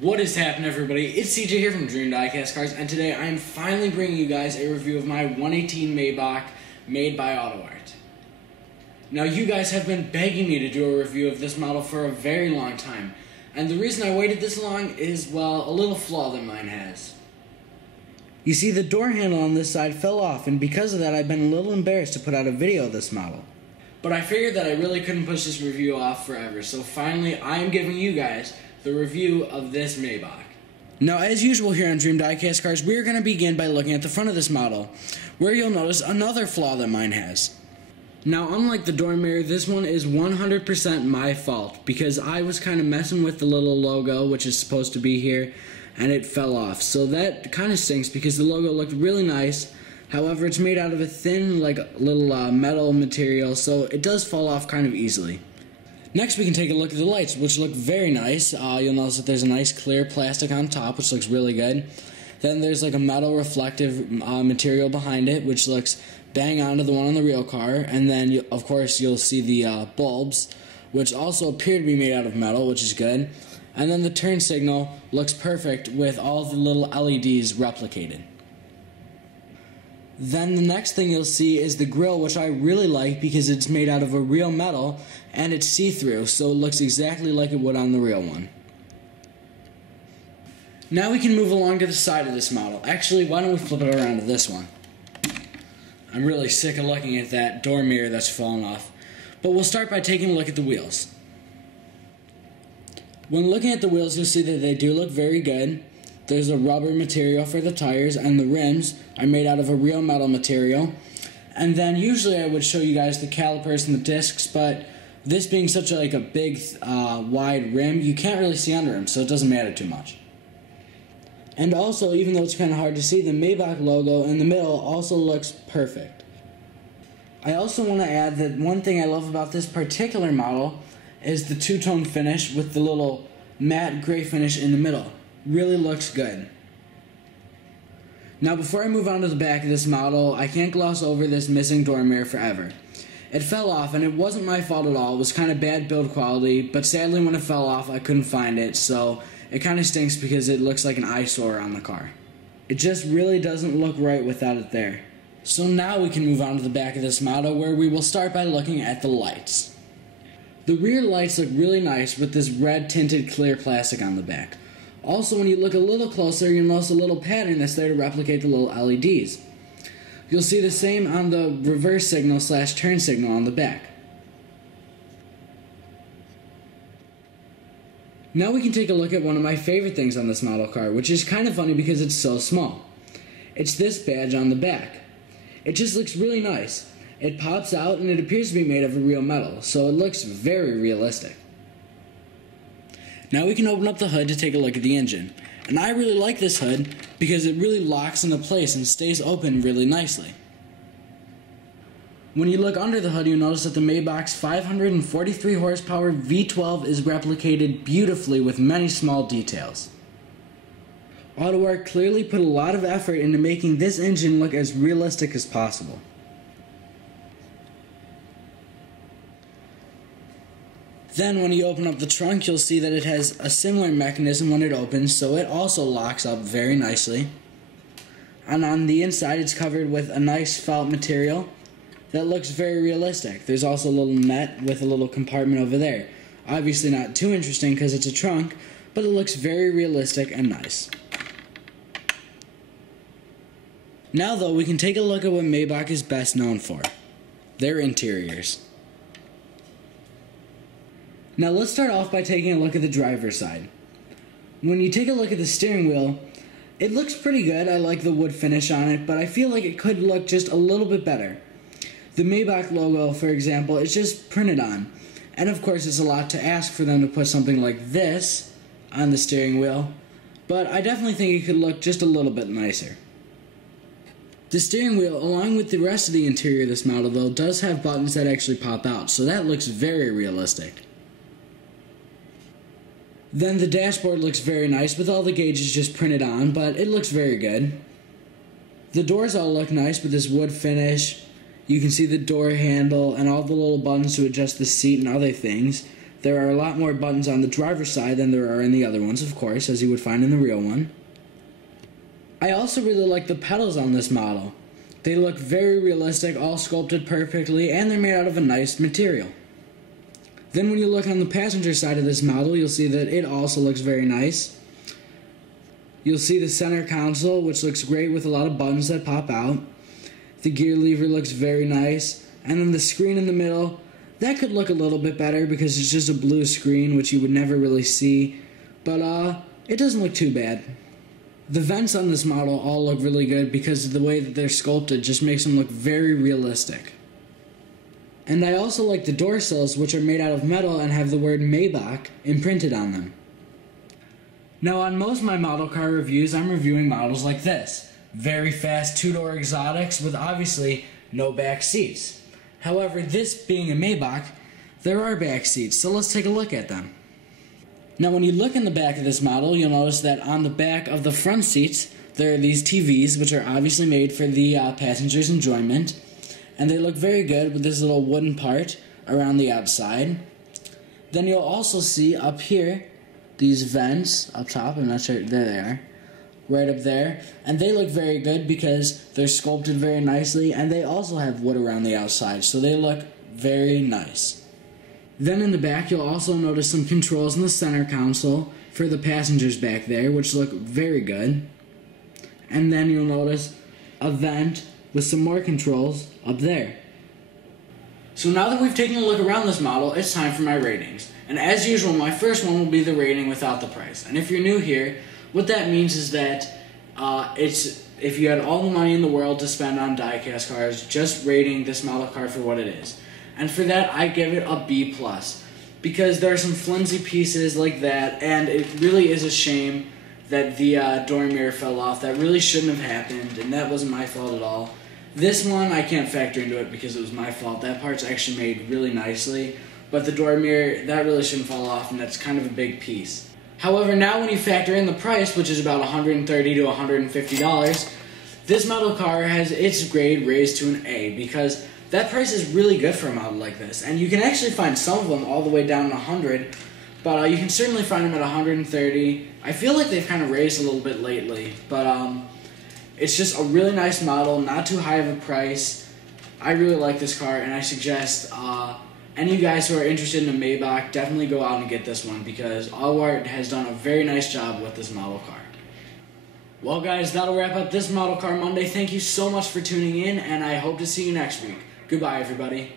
What is happening, everybody? It's CJ here from Dream Diecast Cars, and today I am finally bringing you guys a review of my 118 Maybach made by AUTOart. Now, you guys have been begging me to do a review of this model for a very long time, and the reason I waited this long is, well, a little flaw that mine has. You see, the door handle on this side fell off, and because of that, I've been a little embarrassed to put out a video of this model. But I figured that I really couldn't push this review off forever, so finally I am giving you guys the review of this Maybach. Now, as usual here on Dream Diecast Cars, we're going to begin by looking at the front of this model, where you'll notice another flaw that mine has. Now, unlike the door mirror, this one is 100% my fault, because I was kind of messing with the little logo, which is supposed to be here, and it fell off. So that kind of stinks, because the logo looked really nice. However, it's made out of a thin, little metal material, so it does fall off kind of easily. Next, we can take a look at the lights, which look very nice. You'll notice that there's a nice clear plastic on top, which looks really good. Then there's like a metal reflective material behind it, which looks bang on to the one on the real car. And then, of course, you'll see the bulbs, which also appear to be made out of metal, which is good. And then the turn signal looks perfect with all the little LEDs replicated. Then the next thing you'll see is the grille, which I really like because it's made out of a real metal and it's see-through, so it looks exactly like it would on the real one. Now we can move along to the side of this model. Actually, why don't we flip it around to this one? I'm really sick of looking at that door mirror that's fallen off. But we'll start by taking a look at the wheels. When looking at the wheels, you'll see that they do look very good. There's a rubber material for the tires, and the rims are made out of a real metal material. And then usually I would show you guys the calipers and the discs, but this being such a big, wide rim, you can't really see under them, so it doesn't matter too much. And also, even though it's kind of hard to see, the Maybach logo in the middle also looks perfect. I also want to add that one thing I love about this particular model is the two-tone finish with the little matte gray finish in the middle. Really looks good. Now, before I move on to the back of this model, I can't gloss over this missing door mirror forever. It fell off, and it wasn't my fault at all. It was kind of bad build quality, but sadly when it fell off, I couldn't find it, so it kind of stinks because it looks like an eyesore on the car. It just really doesn't look right without it there. So now we can move on to the back of this model, where we will start by looking at the lights. The rear lights look really nice with this red tinted clear plastic on the back. Also, when you look a little closer, you'll notice a little pattern that's there to replicate the little LEDs. You'll see the same on the reverse signal / turn signal on the back. Now we can take a look at one of my favorite things on this model car, which is kind of funny because it's so small. It's this badge on the back. It just looks really nice. It pops out and it appears to be made of a real metal, so it looks very realistic. Now we can open up the hood to take a look at the engine. And I really like this hood because it really locks into place and stays open really nicely. When you look under the hood, you'll notice that the Maybach's 543 horsepower V12 is replicated beautifully with many small details. AUTOart clearly put a lot of effort into making this engine look as realistic as possible. Then when you open up the trunk, you'll see that it has a similar mechanism when it opens, so it also locks up very nicely. And on the inside, it's covered with a nice felt material that looks very realistic. There's also a little net with a little compartment over there. Obviously not too interesting because it's a trunk, but it looks very realistic and nice. Now though, we can take a look at what Maybach is best known for: their interiors. Now let's start off by taking a look at the driver's side. When you take a look at the steering wheel, it looks pretty good. I like the wood finish on it, but I feel like it could look just a little bit better. The Maybach logo, for example, is just printed on. And of course it's a lot to ask for them to put something like this on the steering wheel, but I definitely think it could look just a little bit nicer. The steering wheel, along with the rest of the interior of this model though, does have buttons that actually pop out, so that looks very realistic. Then the dashboard looks very nice with all the gauges just printed on, but it looks very good. The doors all look nice with this wood finish. You can see the door handle and all the little buttons to adjust the seat and other things. There are a lot more buttons on the driver's side than there are in the other ones, of course, as you would find in the real one. I also really like the pedals on this model. They look very realistic, all sculpted perfectly, and they're made out of a nice material. Then when you look on the passenger side of this model, you'll see that it also looks very nice. You'll see the center console, which looks great with a lot of buttons that pop out. The gear lever looks very nice. And then the screen in the middle, that could look a little bit better because it's just a blue screen, which you would never really see. But it doesn't look too bad. The vents on this model all look really good because the way that they're sculpted just makes them look very realistic. And I also like the door sills, which are made out of metal and have the word Maybach imprinted on them. Now on most of my model car reviews, I'm reviewing models like this. Very fast two-door exotics with obviously no back seats. However, this being a Maybach, there are back seats, so let's take a look at them. Now when you look in the back of this model, you'll notice that on the back of the front seats, there are these TVs, which are obviously made for the passenger's enjoyment. And they look very good with this little wooden part around the outside. Then you'll also see up here, these vents up top, I'm not sure, there they are, right up there. And they look very good because they're sculpted very nicely, and they also have wood around the outside, so they look very nice. Then in the back, you'll also notice some controls in the center console for the passengers back there, which look very good. And then you'll notice a vent with some more controls up there. So now that we've taken a look around this model, it's time for my ratings. And as usual, my first one will be the rating without the price. And if you're new here, what that means is that it's if you had all the money in the world to spend on die-cast cars, just rating this model car for what it is. And for that, I give it a B+. Because there are some flimsy pieces like that, and it really is a shame that the door mirror fell off. That really shouldn't have happened, and that wasn't my fault at all. This one, I can't factor into it because it was my fault. That part's actually made really nicely. But the door mirror, that really shouldn't fall off, and that's kind of a big piece. However, now when you factor in the price, which is about $130 to $150, this model car has its grade raised to an A because that price is really good for a model like this. And you can actually find some of them all the way down to 100, but you can certainly find them at 130. I feel like they've kind of raised a little bit lately, but it's just a really nice model, not too high of a price. I really like this car, and I suggest any of you guys who are interested in a Maybach, definitely go out and get this one because AUTOart has done a very nice job with this model car. Well guys, that'll wrap up this Model Car Monday. Thank you so much for tuning in, and I hope to see you next week. Goodbye everybody.